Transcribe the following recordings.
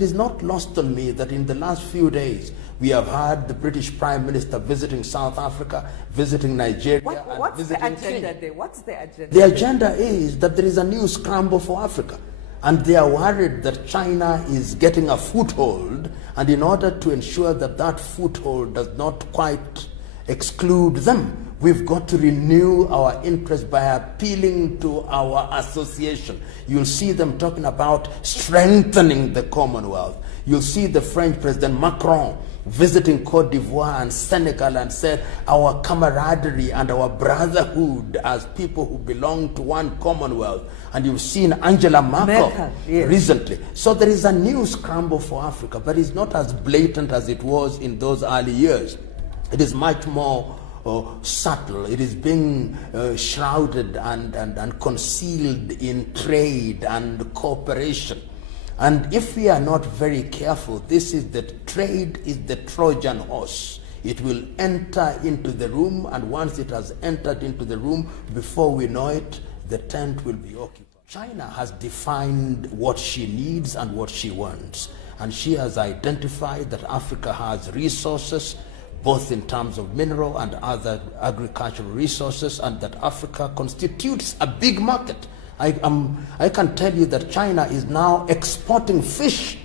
It is not lost on me that in the last few days, we have had the British Prime Minister visiting South Africa, visiting Nigeria, What's the agenda there? What's the agenda? The agenda is that there is a new scramble for Africa. And they are worried that China is getting a foothold, and in order to ensure that that foothold does not quite exclude them, we've got to renew our interest by appealing to our association. You'll see them talking about strengthening the Commonwealth. You'll see the French President Macron visiting Cote d'Ivoire and Senegal and said our camaraderie and our brotherhood as people who belong to one Commonwealth. And you've seen Angela Merkel yes, recently. So there is a new scramble for Africa, but it's not as blatant as it was in those early years. It is much more subtle. It is being shrouded and concealed in trade and cooperation. And if we are not very careful, this is that trade is the Trojan horse. It will enter into the room, and once it has entered into the room, before we know it, the tent will be occupied. China has defined what she needs and what she wants. And she has identified that Africa has resources, both in terms of mineral and other agricultural resources, and that Africa constitutes a big market. I can tell you that China is now exporting fish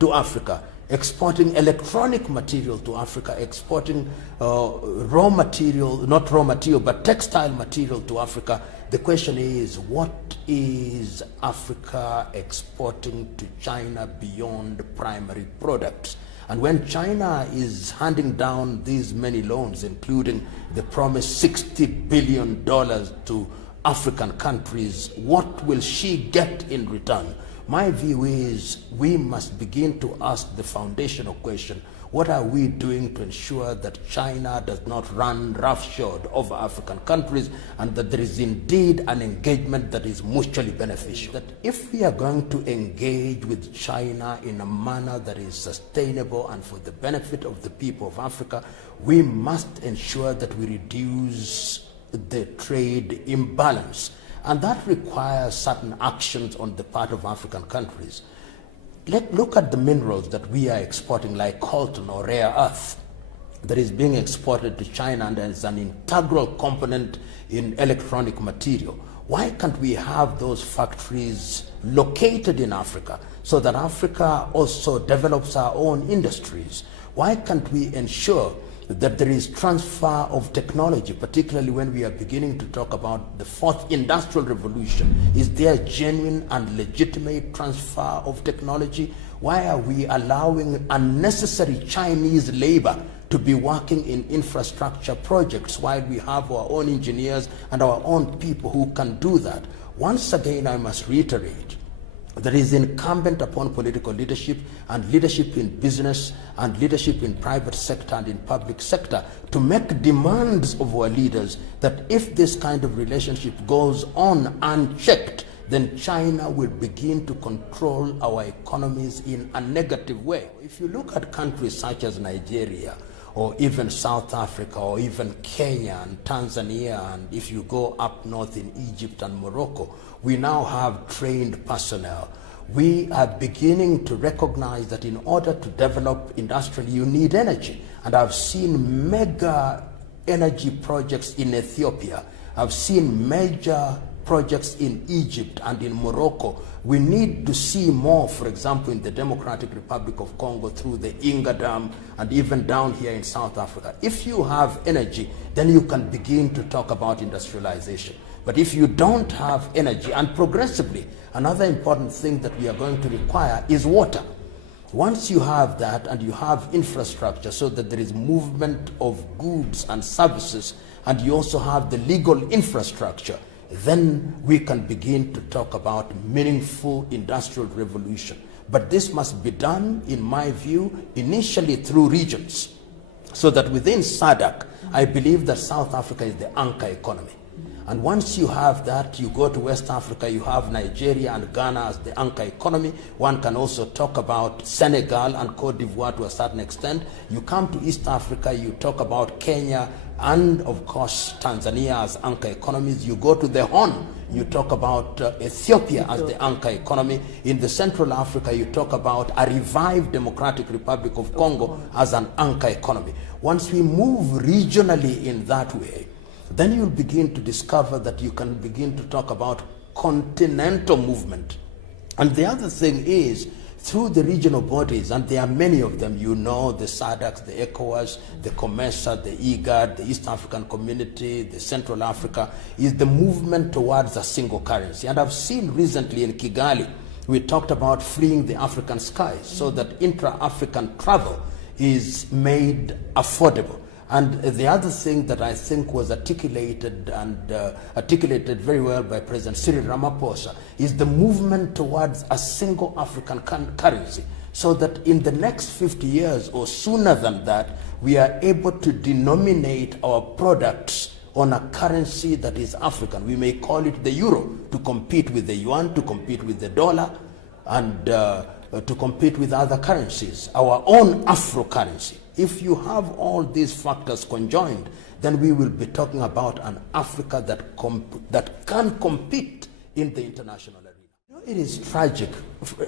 to Africa, exporting electronic material to Africa, exporting raw material, not raw material, but textile material to Africa. The question is, what is Africa exporting to China beyond primary products? And when China is handing down these many loans, including the promised $60 billion to African countries, what will she get in return? My view is we must begin to ask the foundational question: what are we doing to ensure that China does not run roughshod over African countries, and that there is indeed an engagement that is mutually beneficial? That if we are going to engage with China in a manner that is sustainable and for the benefit of the people of Africa, we must ensure that we reduce the trade imbalance. And that requires certain actions on the part of African countries. Look at the minerals that we are exporting, like coltan or rare earth, that is being exported to China and is an integral component in electronic material. Why can't we have those factories located in Africa so that Africa also develops our own industries? Why can't we ensure that there is transfer of technology, particularly when we are beginning to talk about the fourth industrial revolution? Is there genuine and legitimate transfer of technology? Why are we allowing unnecessary Chinese labor to be working in infrastructure projects while we have our own engineers and our own people who can do that? Once again, I must reiterate, that is incumbent upon political leadership and leadership in business and leadership in private sector and in public sector to make demands of our leaders that if this kind of relationship goes on unchecked, then China will begin to control our economies in a negative way. If you look at countries such as Nigeria, or even South Africa, or even Kenya and Tanzania, and if you go up north in Egypt and Morocco, we now have trained personnel. We are beginning to recognize that in order to develop industrially, you need energy. And I've seen mega energy projects in Ethiopia. I've seen major projects in Egypt and in Morocco. We need to see more, for example, in the Democratic Republic of Congo through the Inga Dam, and even down here in South Africa. If you have energy, then you can begin to talk about industrialization. But if you don't have energy, and progressively, another important thing that we are going to require is water. Once you have that and you have infrastructure so that there is movement of goods and services, and you also have the legal infrastructure, then we can begin to talk about meaningful industrial revolution. But this must be done, in my view, initially through regions. So that within SADC, I believe that South Africa is the anchor economy. And once you have that, you go to West Africa, you have Nigeria and Ghana as the anchor economy. One can also talk about Senegal and Cote d'Ivoire to a certain extent. You come to East Africa, you talk about Kenya and of course Tanzania as anchor economies. You go to the Horn, you talk about Ethiopia as the anchor economy. In the Central Africa, you talk about a revived Democratic Republic of Congo as an anchor economy. Once we move regionally in that way, then you'll begin to discover that you can begin to talk about continental movement. And the other thing is, through the regional bodies, and there are many of them, you know, the SADC, the ECOWAS, the COMESA, the IGAD, the East African Community, the Central Africa, is the movement towards a single currency. And I've seen recently in Kigali, we talked about freeing the African skies so that intra-African travel is made affordable. And the other thing that I think was articulated very well by President Cyril Ramaphosa is the movement towards a single African currency, so that in the next 50 years or sooner than that, we are able to denominate our products on a currency that is African. We may call it the euro to compete with the yuan, to compete with the dollar, and to compete with other currencies, our own Afro currency. If you have all these factors conjoined, then we will be talking about an Africa that can compete in the international arena. It is tragic.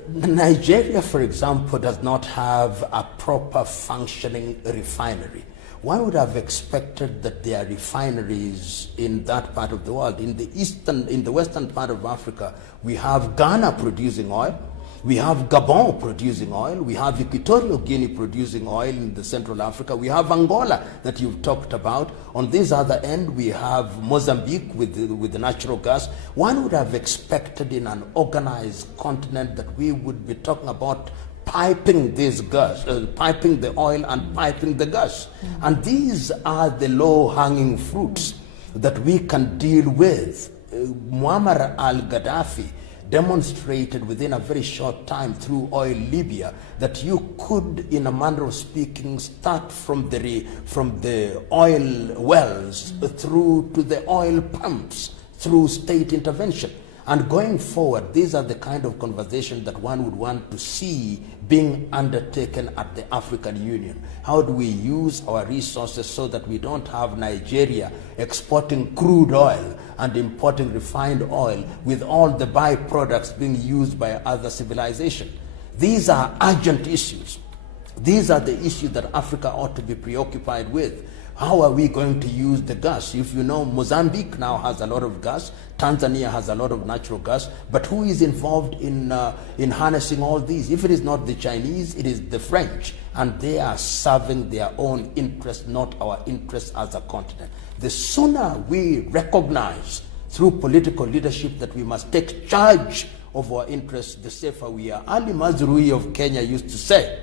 Nigeria, for example, does not have a proper functioning refinery. One would have expected that there are refineries in that part of the world. In the western part of Africa, we have Ghana producing oil. We have Gabon producing oil. We have Equatorial Guinea producing oil in the Central Africa. We have Angola that you've talked about. On this other end, we have Mozambique with the natural gas. One would have expected in an organized continent that we would be talking about piping this gas, piping the oil and piping the gas. And these are the low-hanging fruits that we can deal with. Muammar al-Gaddafi demonstrated within a very short time through Oil Libya that you could, in a manner of speaking, start from the oil wells through to the oil pumps through state intervention. And going forward, these are the kind of conversations that one would want to see being undertaken at the African Union. How do we use our resources so that we don't have Nigeria exporting crude oil and importing refined oil with all the byproducts being used by other civilizations? These are urgent issues. These are the issues that Africa ought to be preoccupied with. How are we going to use the gas? If you know, Mozambique now has a lot of gas, Tanzania has a lot of natural gas, but who is involved in harnessing all these? If it is not the Chinese, it is the French, and they are serving their own interests, not our interests as a continent. The sooner we recognize through political leadership that we must take charge of our interests, the safer we are. Ali Mazrui of Kenya used to say,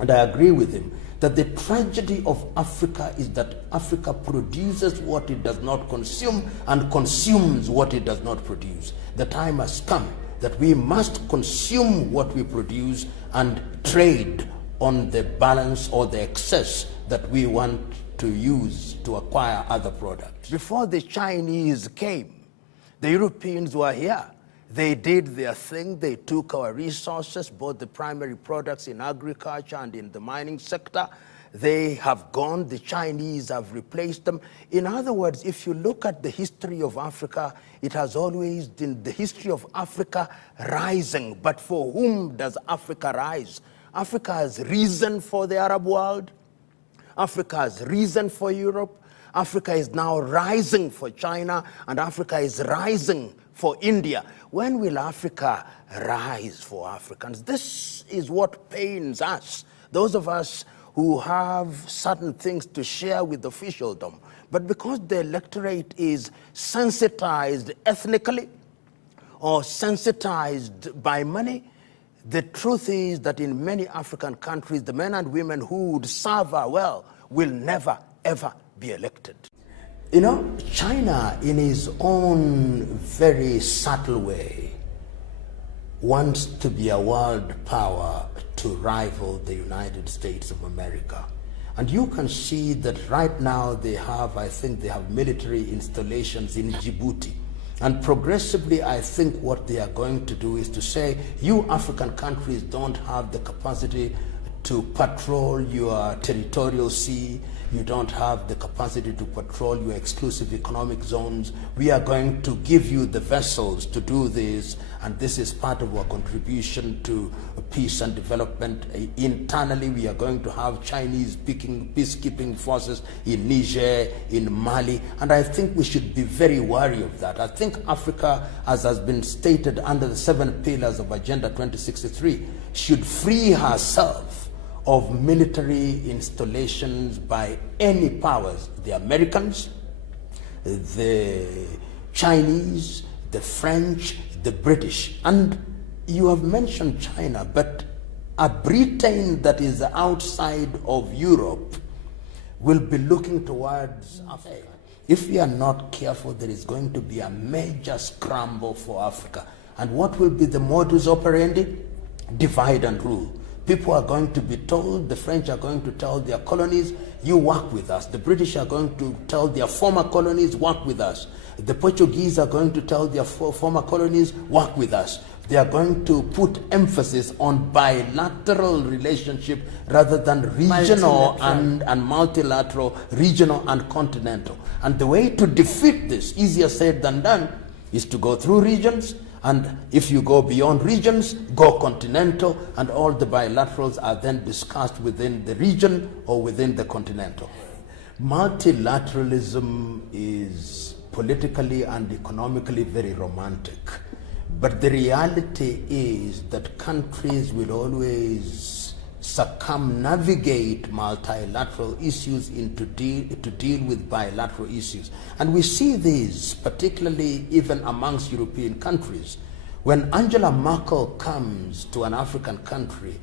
and I agree with him, that the tragedy of Africa is that Africa produces what it does not consume and consumes what it does not produce. The time has come that we must consume what we produce and trade on the balance or the excess that we want to use to acquire other products. Before the Chinese came, the Europeans were here. They did their thing. They took our resources, both the primary products in agriculture and in the mining sector. They have gone. The Chinese have replaced them. In other words, if you look at the history of Africa, it has always been the history of Africa rising. But for whom does Africa rise? Africa has risen for the Arab world. Africa has risen for Europe. Africa is now rising for China, and Africa is rising for India. When will Africa rise for Africans? This is what pains us, those of us who have certain things to share with officialdom. But because the electorate is sensitized ethnically or sensitized by money, the truth is that in many African countries, the men and women who would serve our well will never, ever be elected. You know, China, in his own very subtle way, wants to be a world power to rival the United States of America. And you can see that right now they have, I think they have military installations in Djibouti. And progressively, I think what they are going to do is to say, you African countries don't have the capacity to patrol your territorial sea. You don't have the capacity to patrol your exclusive economic zones. We are going to give you the vessels to do this, and this is part of our contribution to peace and development. Internally, we are going to have Chinese peacekeeping forces in Niger, in Mali, and I think we should be very wary of that. I think Africa, as has been stated under the 7 pillars of Agenda 2063, should free herself of military installations by any powers, the Americans, the Chinese, the French, the British. And you have mentioned China, but a Britain that is outside of Europe will be looking towards Africa. If we are not careful, there is going to be a major scramble for Africa. And what will be the modus operandi? Divide and rule. People are going to be told, the French are going to tell their colonies, you work with us. The British are going to tell their former colonies, work with us. The Portuguese are going to tell their former colonies, work with us. They are going to put emphasis on bilateral relationship rather than regional and multilateral, regional and continental. And the way to defeat this, easier said than done, is to go through regions. And if you go beyond regions, go continental, and all the bilaterals are then discussed within the region or within the continental. Multilateralism is politically and economically very romantic, but the reality is that countries will always circumnavigate multilateral issues to deal with bilateral issues. And we see this particularly even amongst European countries. When Angela Merkel comes to an African country,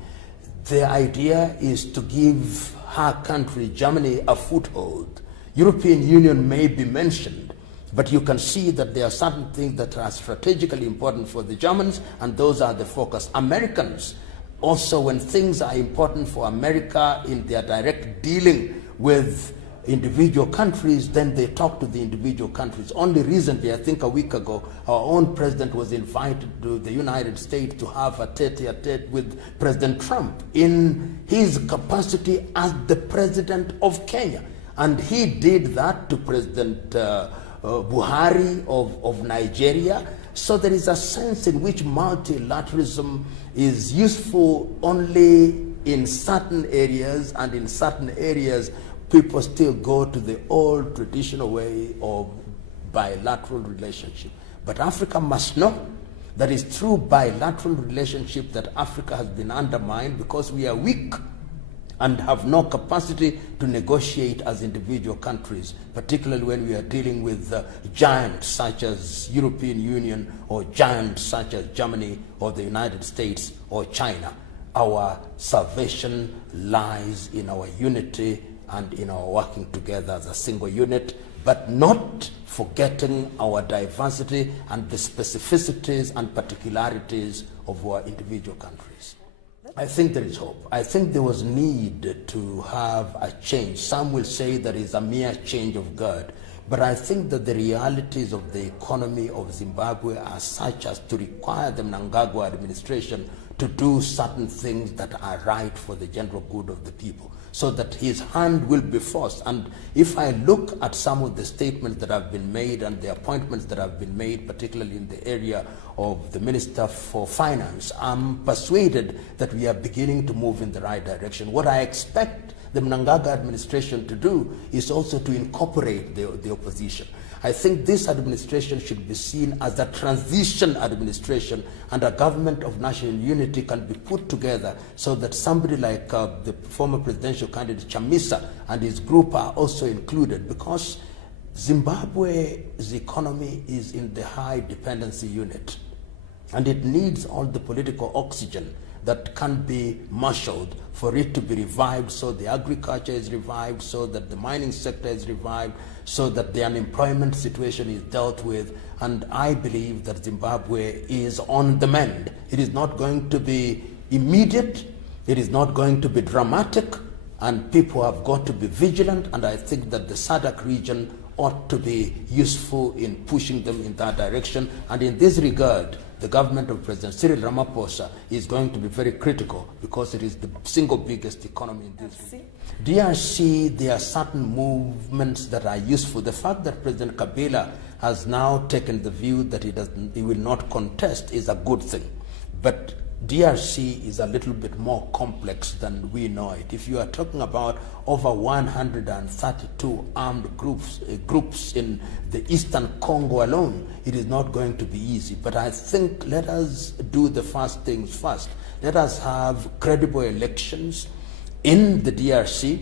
the idea is to give her country, Germany, a foothold. European Union may be mentioned, but you can see that there are certain things that are strategically important for the Germans, and those are the focus. Americans, also, when things are important for America in their direct dealing with individual countries, then they talk to the individual countries. Only recently, I think a week ago, our own president was invited to the United States to have a tete-a-tete with President Trump in his capacity as the president of Kenya. And he did that to President Buhari of Nigeria. So there is a sense in which multilateralism is useful only in certain areas, and in certain areas people still go to the old traditional way of bilateral relationship. But Africa must know that it's through bilateral relationship that Africa has been undermined, because we are weak and have no capacity to negotiate as individual countries, particularly when we are dealing with giants such as European Union, or giants such as Germany or the United States or China. Our salvation lies in our unity and in our working together as a single unit, but not forgetting our diversity and the specificities and particularities of our individual countries. I think there is hope. I think there was need to have a change. Some will say that it's a mere change of guard, but I think that the realities of the economy of Zimbabwe are such as to require the Mnangagwa administration to do certain things that are right for the general good of the people, so that his hand will be forced. And if I look at some of the statements that have been made and the appointments that have been made, particularly in the area of the Minister for Finance, I'm persuaded that we are beginning to move in the right direction. What I expect the Mnangagwa administration to do is also to incorporate the opposition. I think this administration should be seen as a transition administration, and a government of national unity can be put together so that somebody like the former presidential candidate Chamisa and his group are also included, because Zimbabwe's economy is in the high dependency unit, and it needs all the political oxygen that can be marshaled for it to be revived, so the agriculture is revived, so that the mining sector is revived, so that the unemployment situation is dealt with. And I believe that Zimbabwe is on the mend. It is not going to be immediate, it is not going to be dramatic, and people have got to be vigilant, and I think that the SADC region ought to be useful in pushing them in that direction. And in this regard, the government of President Cyril Ramaphosa is going to be very critical because it is the single biggest economy in this region. DRC, there are certain movements that are useful. The fact that President Kabila has now taken the view that he will not contest is a good thing. But DRC is a little bit more complex than we know it. If you are talking about over 132 armed groups in the eastern Congo alone, it is not going to be easy. But I think let us do the first things first. Let us have credible elections in the DRC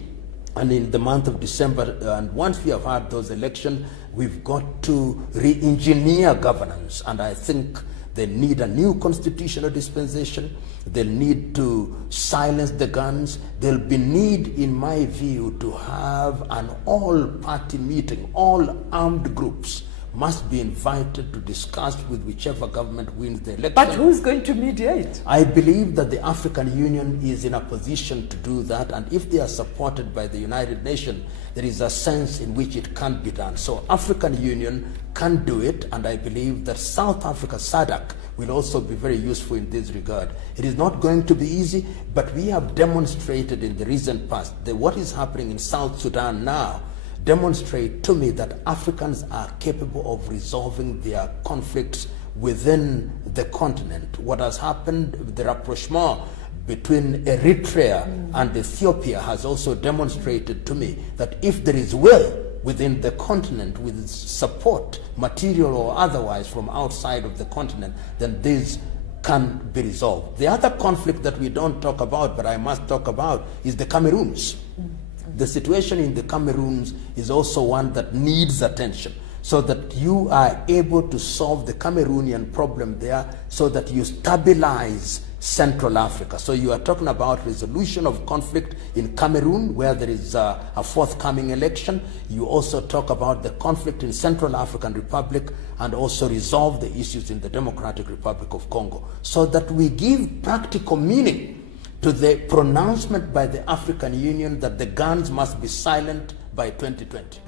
and in the month of December. And once we have had those elections, we've got to re-engineer governance. And I think they need a new constitutional dispensation. They'll need to silence the guns. There'll be need, in my view, to have an all-party meeting. All armed groups must be invited to discuss with whichever government wins the election. But who's going to mediate? I believe that the African Union is in a position to do that, and if they are supported by the United Nations, there is a sense in which it can be done. So African Union can do it, and I believe that South Africa, SADC, will also be very useful in this regard. It is not going to be easy, but we have demonstrated in the recent past that what is happening in South Sudan now demonstrate to me that Africans are capable of resolving their conflicts within the continent. What has happened, the rapprochement between Eritrea and Ethiopia has also demonstrated to me that if there is will within the continent with support, material or otherwise, from outside of the continent, then this can be resolved. The other conflict that we don't talk about, but I must talk about, is the Cameroons. The situation in the Cameroons is also one that needs attention, so that you are able to solve the Cameroonian problem there, so that you stabilize Central Africa. So you are talking about resolution of conflict in Cameroon, where there is a forthcoming election. You also talk about the conflict in Central African Republic, and also resolve the issues in the Democratic Republic of Congo, so that we give practical meaning to the pronouncement by the African Union that the guns must be silent by 2020.